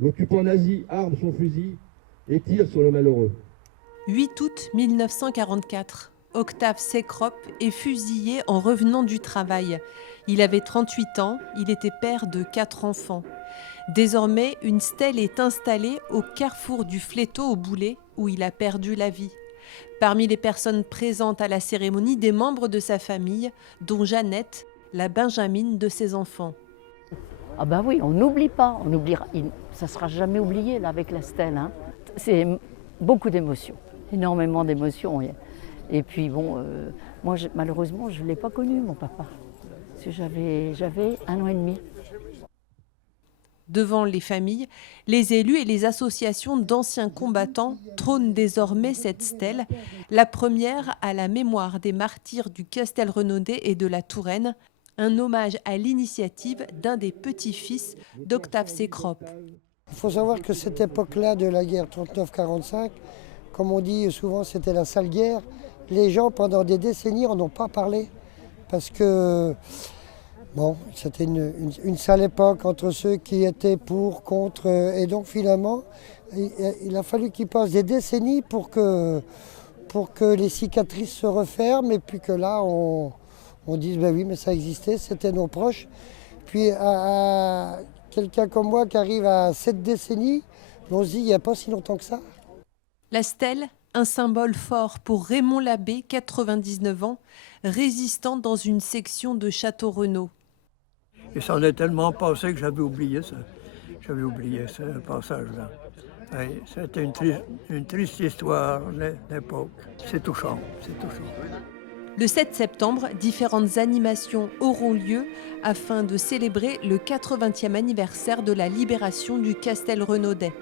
L'occupant nazi arme son fusil et tire sur le malheureux. 8 août 1944. Octave Sekrop est fusillé en revenant du travail. Il avait 38 ans, il était père de 4 enfants. Désormais, une stèle est installée au carrefour du Fléteau au Boulay, où il a perdu la vie. Parmi les personnes présentes à la cérémonie, des membres de sa famille, dont Jeannette, la benjamine de ses enfants. Ah ben oui, on n'oublie pas, on oubliera, ça ne sera jamais oublié là avec la stèle. Hein. C'est beaucoup d'émotions, énormément d'émotions. Et puis bon, moi malheureusement je ne l'ai pas connu mon papa, parce que j'avais 1 an et demi. Devant les familles, les élus et les associations d'anciens combattants trônent désormais cette stèle, la première à la mémoire des martyrs du Castelrenaudet et de la Touraine, un hommage à l'initiative d'un des petits-fils d'Octave Sekrop. Il faut savoir que cette époque-là de la guerre 39-45, comme on dit souvent, c'était la sale guerre. Les gens, pendant des décennies, n'en ont pas parlé parce que bon, c'était une sale époque entre ceux qui étaient pour, contre. Et donc finalement, il a fallu qu'ils passent des décennies pour que les cicatrices se referment et puis que là, on dise ben oui, mais ça existait, c'était nos proches. Puis à quelqu'un comme moi qui arrive à 7 décennies, on se dit il n'y a pas si longtemps que ça. La stèle, un symbole fort pour Raymond Labbé, 99 ans, résistant dans une section de Château-Renaud. Et ça en est tellement passé que j'avais oublié ça. J'avais oublié ce passage-là. Oui, c'était une triste histoire, l'époque. C'est touchant, c'est touchant. Le 7 septembre, différentes animations auront lieu afin de célébrer le 80e anniversaire de la libération du Castelrenaudais.